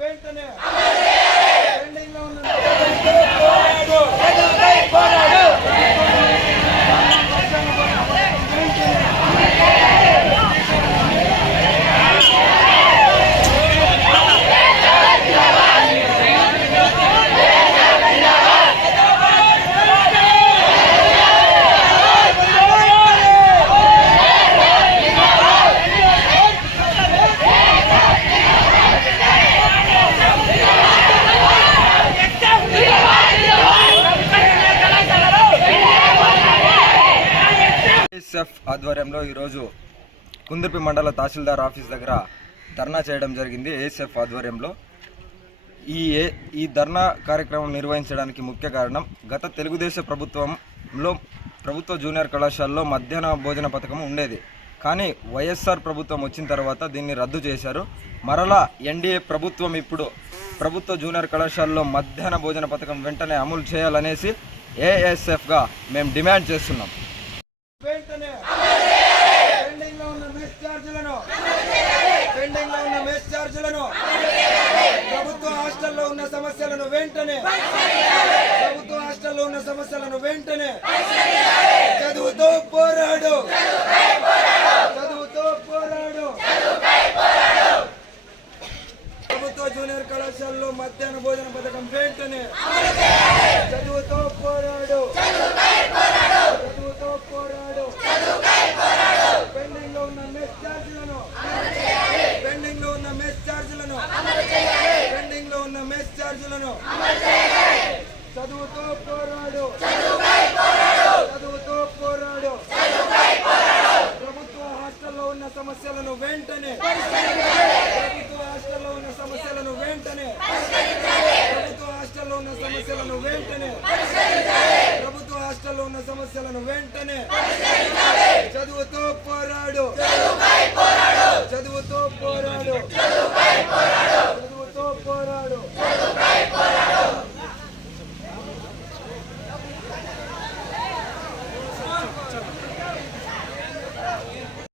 వెంటనే పెండింగ్ లో ఉన్న ఆధ్వర్యంలో ఈరోజు కుందుర్పి మండల తహసీల్దార్ ఆఫీస్ దగ్గర ధర్నా చేయడం జరిగింది. ఏఎస్ఎఫ్ ఆధ్వర్యంలో ఈ ధర్నా కార్యక్రమం నిర్వహించడానికి ముఖ్య కారణం గత తెలుగుదేశం ప్రభుత్వ జూనియర్ కళాశాలలో మధ్యాహ్న భోజన పథకం ఉండేది. కానీ వైఎస్ఆర్ ప్రభుత్వం వచ్చిన తర్వాత దీన్ని రద్దు చేశారు. మరలా ఎన్డీఏ ప్రభుత్వం ఇప్పుడు ప్రభుత్వ జూనియర్ కళాశాలలో మధ్యాహ్న భోజన పథకం వెంటనే అమలు చేయాలనేసి ఏఎస్ఎఫ్గా మేము డిమాండ్ చేస్తున్నాం. వెంటనే పెండింగ్ లో ఉన్న మెస్ ఛార్జీలను ప్రభుత్వ హాస్టల్లో ఉన్న సమస్యలను వెంటనే చదువుతో పోరాడు ప్రభుత్వ జూనియర్ కళాశాలలో మధ్యాహ్న భోజన పథకం వెంటనే చదువుతో పోరాడు పెండింగ్ లో ఉన్న మెస్ ఛార్జీలను చదువుతో పోరాడు ప్రభుత్వ హాస్టల్లో ఉన్న సమస్యలను వెంటనే చదువుతో పోరాడు